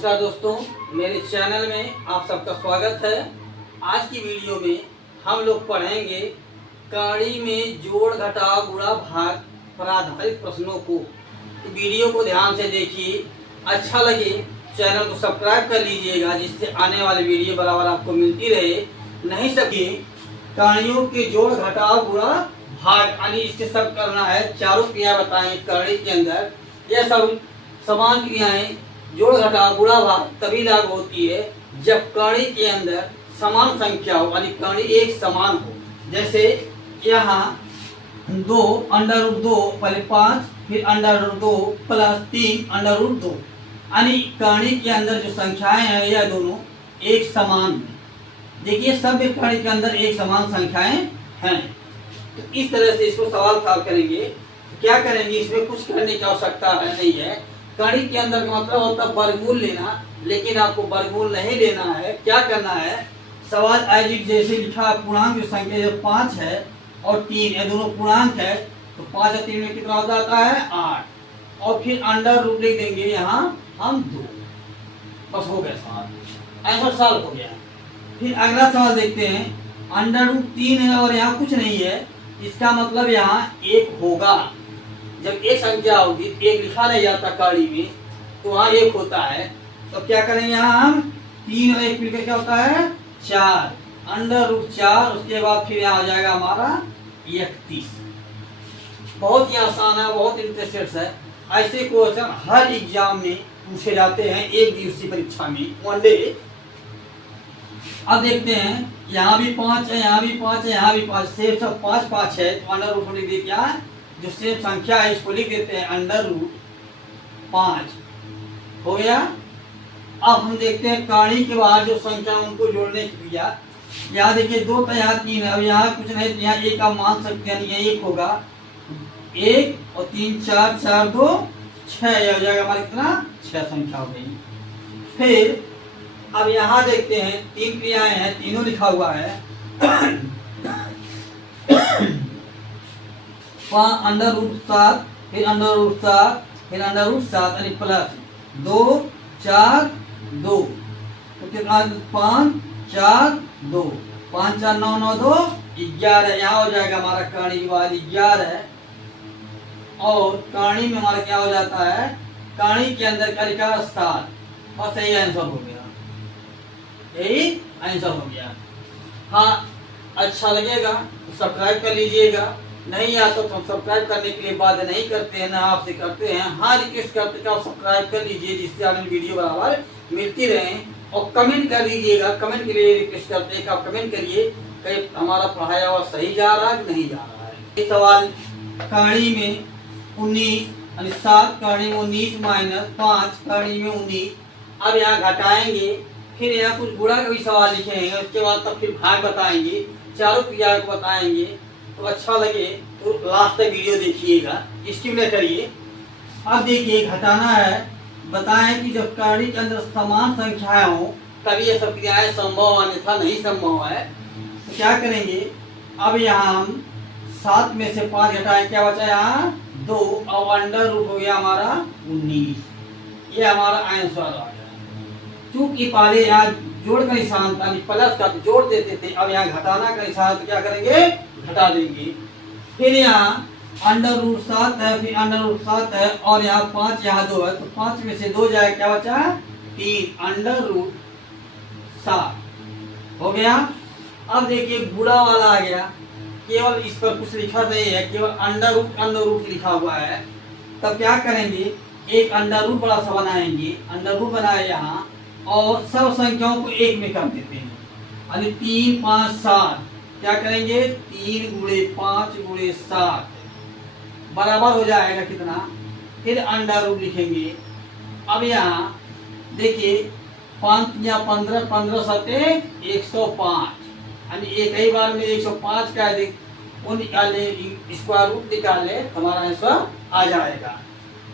नमस्कार दोस्तों, मेरे चैनल में आप सबका स्वागत है। आज की वीडियो में हम लोग पढ़ेंगे कहानी में जोड़ घटाव गुणा भाग पर आधारित प्रश्नों को। तो वीडियो को ध्यान से देखिए, अच्छा लगे चैनल को सब्सक्राइब कर लीजिएगा, जिससे आने वाली वीडियो बराबर आपको मिलती रहे। नहीं सके कहानियों के जोड़ घटाव गुणा भाग यानी इससे सब करना है। चारों क्रिया बताएंगे कहानी के अंदर। यह सब समान क्रियाएं जोड़ घटाव गुणा भाग तभी लागू होती है जब कणी के अंदर समान संख्या हो, यानी कणी एक समान हो। जैसे यहाँ 2 √2 पहले 5 फिर √2 प्लस 3 √2, यानी कणी के अंदर जो संख्याएं हैं यह दोनों एक समान हैं। देखिए सब कणी के अंदर एक समान संख्याएं हैं। तो इस तरह से इसको सवाल सॉल्व करेंगे। क्या करेंगे, इसमें कुछ करने की आवश्यकता नहीं है। कणी के अंदर का मतलब होता है वर्गमूल लेना, लेकिन आपको वर्गमूल नहीं लेना है। क्या करना है, सवाल एज इट जैसे लिखा, पूर्णांक जो संख्या जो 5 है और 3 ये दोनों पूर्णांक है, तो 5 और 3 में कितना हो जाता है 8, और फिर अंडर रूट लिख देंगे यहाँ हम 2। बस हो गया सवाल, आंसर सॉल्व हो गया। फिर अगला सवाल देखते हैं। √3 है और यहाँ कुछ नहीं है, इसका मतलब यहाँ 1 होगा। जब एक संख्या होगी, एक लिखा नहीं जाता कहानी में, तो वहाँ 1 होता है। तो क्या करेंगे, यहाँ हम 3 और 1 मिलकर क्या होता है 4, √4। उसके बाद फिर यहाँ हो जाएगा हमारा 31। बहुत ही आसान है, बहुत इंटरेस्टेड है। ऐसे क्वेश्चन हर एग्जाम में पूछे जाते हैं, एक दिवसीय परीक्षा में, वनडे। अब देखते हैं, यहाँ भी 5 है, यहाँ भी 5 है, यहाँ भी 5, सेम सब 5 5 है। तो अंडर रूट लिख दिए, क्या जो सेम संख्या है इसको लिख देते हैं √5। हो गया। अब हम देखते हैं कहानी के बाद जो संख्या उनको जोड़ने की क्रिया। यहाँ देखिए 2 था, यहाँ 3 है। अब यहाँ कुछ नहीं, तो यहाँ 1 आप मान सकते हैं, ये 1 होगा। 1 और 3 4 4 2 6, यह हो जाएगा हमारा कितना 6 संख्या हो गई। फिर अब यहाँ देखते हैं 3 क्रियाएं हैं, तीनों लिखा हुआ है। √7 फिर √7 फिर √7 यानी प्लस 2 4 2, तो कितना 5 4 2, 5 4 9 9 2 11। यहाँ हो जाएगा हमारा कहानी के बाद 11। और कहानी में हमारा क्या हो जाता है, कहानी के अंदर क्या लिखा 7। बस यही आंसर हो गया, यही आंसर हो गया। हाँ, अच्छा लगेगा तो सब्सक्राइब कर लीजिएगा। नहीं आता तो हम सब्सक्राइब करने के लिए बात नहीं करते हैं, ना आपसे करते हैं। हाँ, रिक्वेस्ट करते हैं आप सब्सक्राइब कर लीजिए, जिससे आगे वीडियो बराबर मिलती रहे। और कमेंट कर लीजिएगा, कमेंट के लिए रिक्वेस्ट करते हैं कि आप कमेंट करिए कि हमारा पढ़ाया हुआ सही जा रहा है कि नहीं जा रहा है। ये सवाल कहानी में 19 यानी 7 कहानी में 19 माइनस 5 कहानी में 19। अब यहाँ घटाएंगे, फिर यहाँ कुछ गुणा का भी सवाल लिखेंगे, उसके बाद तब फिर भाग बताएंगे, चारों क्रिया को बताएंगे। तो अच्छा लगे तो लास्ट तक वीडियो देखिएगा, स्किप न करिए। अब देखिए घटाना है, बताएं कि जब कहानी के अंदर समान संख्याएं हो तभी ये सब क्रियाएं संभव, अन्यथा नहीं संभव है। तो क्या करेंगे, अब यहाँ हम 7 में से 5 घटाएं, क्या बचा यहाँ 2, और अंडर रूट हो गया हमारा 19। ये हमारा आंसर आ गया। चूंकि पहले यहाँ जोड़ का निशान था, प्लस का तो जोड़ देते थे, अब यहाँ घटाना का निशान तो क्या करेंगे घटा देंगे। फिर यहाँ √7 है, फिर √7 है, और यहाँ 5 यहाँ 2 है, तो 5 में से 2 जाए, क्या बचा 3 √7 हो गया। अब देखिए गुणा वाला आ गया, केवल इस पर कुछ लिखा नहीं है, केवल अंडर रूट लिखा हुआ है। तब क्या करेंगे, एक अंडर रूट बड़ा सा बनाएंगे, अंडर रूट बनाए यहाँ, और सब संख्याओं को 1 में कर देते हैं, यानी 3 5 7। क्या करेंगे 3 × 5 × 7 बराबर हो जाएगा कितना, फिर अंडर रूट लिखेंगे। अब यहाँ देखिए 5 या 15 15 7 105, यानी एक ही बार में 105 का वो निकाले, स्क्वायर रूट निकाले, हमारा आंसर आ जाएगा।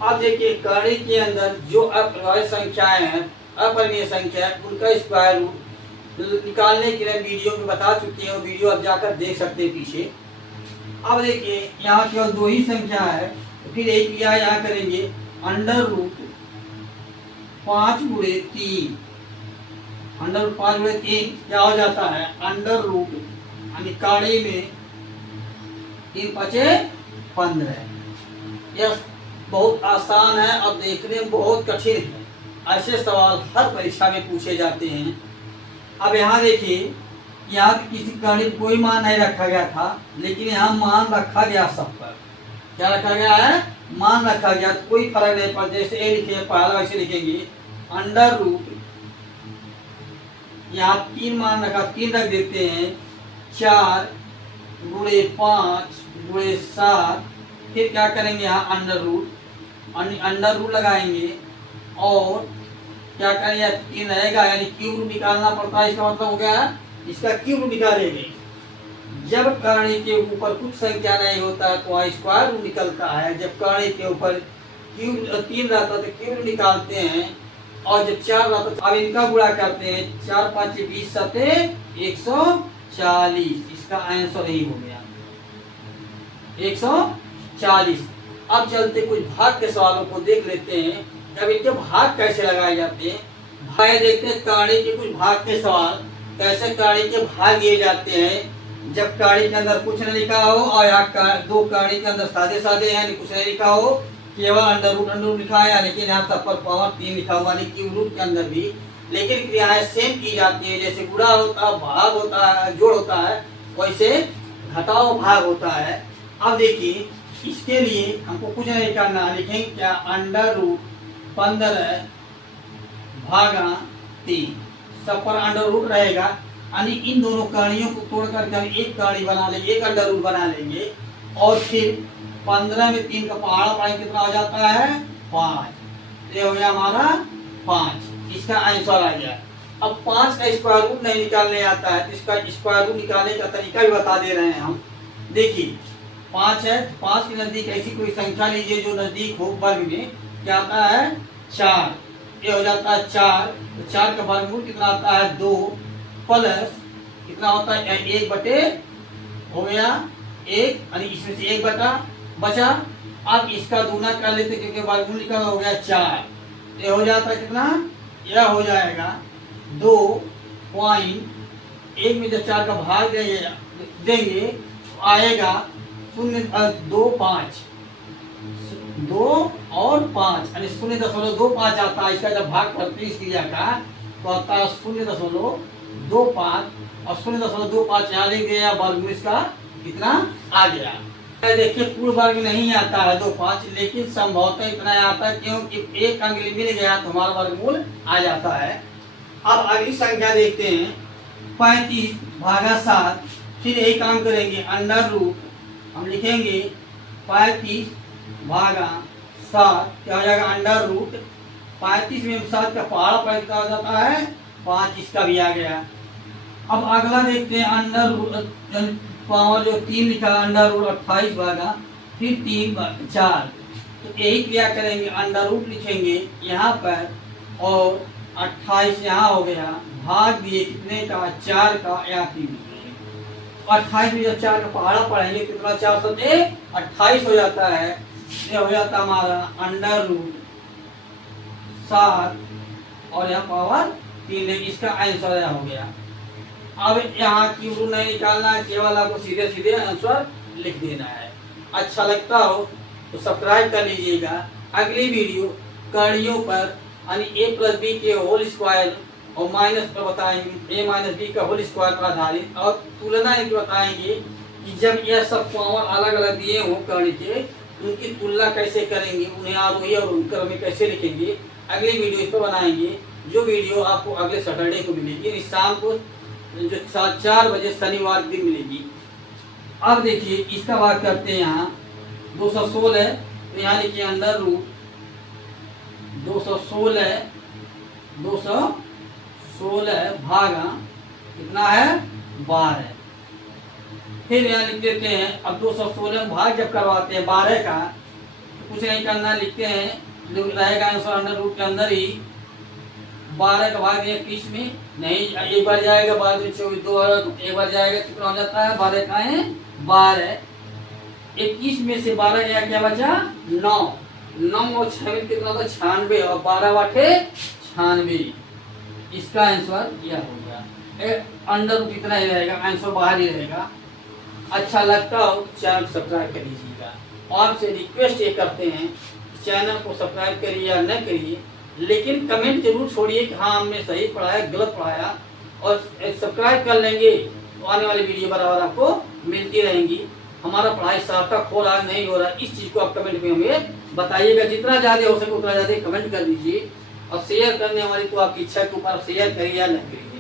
अब देखिए कहानी के अंदर जो अपरिमेय संख्याएं हैं, अपरिमेय संख्या, उनका स्क्वायर रूट निकालने के लिए वीडियो में बता चुके हैं, वीडियो आप जाकर देख सकते हैं पीछे। अब देखिए यहाँ केवल 2 ही संख्या है, तो फिर एक क्रिया यहाँ करेंगे अंडर रूट 5 गुणे 3, अंडर रूट 5 गुणे 3 क्या हो जाता है, अंडर रूट यानी काड़ी में 3 पचे 15। यह बहुत आसान है और देखने में बहुत कठिन है। ऐसे सवाल हर परीक्षा में पूछे जाते हैं। अब यहाँ देखिए, यहाँ किसी काड़ी में कोई मान नहीं रखा गया था, लेकिन यहाँ मान रखा गया सब पर। क्या रखा गया है, मान रखा गया, तो कोई फर्क नहीं पड़ता। जैसे ए लिखे पहला वैसे लिखेंगे अंडर रूट, यहाँ 3 मान रखा, 3 रख देते हैं, 4 गुणे 5 गुणे 7, फिर क्या करेंगे यहाँ अंडर रूट लगाएंगे और क्या करेंगे, 3 रहेगा यानी क्यूब रूट निकालना पड़ता है। इसका मतलब हो गया इसका क्यूब रूट निकालेंगे। जब कर्ण के ऊपर कुछ संख्या नहीं होता है तो वहाँ स्क्वायर रूट निकलता है। जब कर्ण के ऊपर क्यूब 3 रहता है तो क्यूब रूट निकालते हैं, और जब 4 रहता है तो अब इनका गुणा करते हैं, 4 5 20 7 140। इसका आंसर ही हो गया 140। अब चलते कुछ भाग के सवालों को देख लेते हैं। जब इनके भाग कैसे लगाए जाते हैं, भाग देखते हैं काड़ी के कुछ भाग के सवाल, कैसे काड़ी के भाग लिए जाते हैं। जब काड़ी के अंदर कुछ नहीं लिखा हो और यहाँ 2 काड़ी के अंदर सादे सादे हैं, कुछ नहीं लिखा हो, केवल अंडर रूट लिखा है, लेकिन यहाँ सब पर पावर 3 लिखा हुआ नहीं, क्यूब रूट के अंदर भी। लेकिन क्रियाएं सेम की जाती है, जैसे गुणा होता है, भाग होता है, जोड़ होता है, वैसे घटाओ भाग होता है। अब देखिए, इसके लिए हमको कुछ नहीं करना, लिखेंगे क्या, अंडर रूट 15 भागा 3, सब पर अंडर रूट रहेगा, यानी इन दोनों कहानियों को तोड़ करके हम एक कहानी बना लेंगे, एक अंडर रूट बना लेंगे, और फिर 15 में 3 का पहाड़ा पाएंगे, कितना हो जाता है 5। ये हो गया हमारा 5। इसका आंसर आ गया। अब 5 का स्क्वायर रूट नहीं निकालने आता है, तो इसका स्क्वायर रूट निकालने का तरीका भी बता दे रहे हैं हम। देखिए 5 है, 5 के नजदीक ऐसी कोई संख्या लीजिए जो नजदीक हो। वर्ग में क्या आता है 4, ये हो जाता है 4। तो 4 का वर्गमूल कितना आता है 2, प्लस कितना होता है 1 बटे हो गया 1, यानी इसमें से 1 बटा बचा। अब इसका दूना कर लेते क्योंकि वर्गमूल निकल हो गया 4, ये हो जाता है कितना, यह हो जाएगा 2.1 में जब 4 का भाग देंगे तो आएगा 0.25, 2 और 5 यानी 0.25 आता है। इसका जब भाग करते हैं इस क्रिया का तो आता है 0.25, और 0.25 यहाँ लिख दिया, वर्गमूल इसका कितना आ गया। देखिए पूर्ण वर्ग नहीं आता है 2.5, लेकिन संभवतः इतना आता है क्योंकि एक अंक मिल गया तो हमारा वर्गमूल आ जाता है। अब अगली संख्या देखते हैं 35 भागा 7। फिर यही काम करेंगे, अंडर रूट हम लिखेंगे 35 भागा 7, क्या हो जाएगा अंडर रूट 35 में 7 का पहाड़ा पैदा हो जाता है 5, इसका भी आ गया। अब अगला देखते हैं अंडर रूट पावर जो 3 लिखा अंडर रूट 28 भागा, फिर 3 4, तो यही क्रिया करेंगे, अंडर रूट लिखेंगे यहाँ पर और 28 यहाँ हो गया, भाग दिए कितने का 4 का, या 3 28 में जब 4 का पहाड़ा पढ़ेंगे कितना 4 सते 28 हो जाता है। ये हो जाता हमारा अंडर रूट 7 और यहाँ पावर 3, इसका आंसर हो गया। अब यहाँ क्यूब रूट नहीं निकालना है, केवल आपको सीधे सीधे आंसर लिख देना है। अच्छा लगता हो तो सब्सक्राइब कर लीजिएगा। अगली वीडियो कड़ियों पर यानी a+b के होल स्क्वायर और माइनस पर बताएंगे, a-b का होल स्क्वायर पर आधारित, और तुलना एक बताएंगे कि जब यह सब पावर अलग अलग दिए हों कर्ण के, उनकी तुलना कैसे करेंगे, उन्हें आरोही और क्रम में कैसे लिखेंगे। अगली वीडियो इस पर बनाएंगे, जो वीडियो आपको अगले सैटरडे को मिलेगी, शाम को जो 4 बजे शनिवार दिन मिलेगी। अब देखिए इसका भाग करते हैं, यहाँ 216, तो यहाँ लिखिए अंडर रूट 216 भागा कितना है 12। फिर यहाँ लिख देते हैं, अब 216 भाग जब करवाते हैं 12 का तो कुछ नहीं करना, लिखते हैं जो रहेगा आंसर अंडर रूट के अंदर ही 12 का भाग दिया 21 में, नहीं एक बार जाएगा, बाद में 24 2 एक बार जाएगा, कितना हो जाता है 12 का है 12। 21 में से 12 गया क्या बचा 9 और 6 में कितना होता है 96, और 12 बटे 96। इसका आंसर यह हो गया। अंडर रूट इतना ही रहेगा, आंसर बाहर ही रहेगा। अच्छा लगता हो चैनल सब्सक्राइब कर लीजिएगा। आपसे रिक्वेस्ट ये करते हैं, चैनल को सब्सक्राइब करिए या न करिए, लेकिन कमेंट जरूर छोड़िए कि हाँ हमने सही पढ़ाया गलत पढ़ाया, और सब्सक्राइब कर लेंगे तो आने वाली वीडियो बराबर आपको मिलती रहेंगी। हमारा पढ़ाई सार्थक हो रहा नहीं हो रहा, इस चीज़ को आप कमेंट में हमें बताइएगा। जितना ज़्यादा हो सके उतना ज़्यादा कमेंट कर दीजिए, और शेयर करने वाली तो आपकी इच्छा के ऊपर शेयर करिए या न करिए।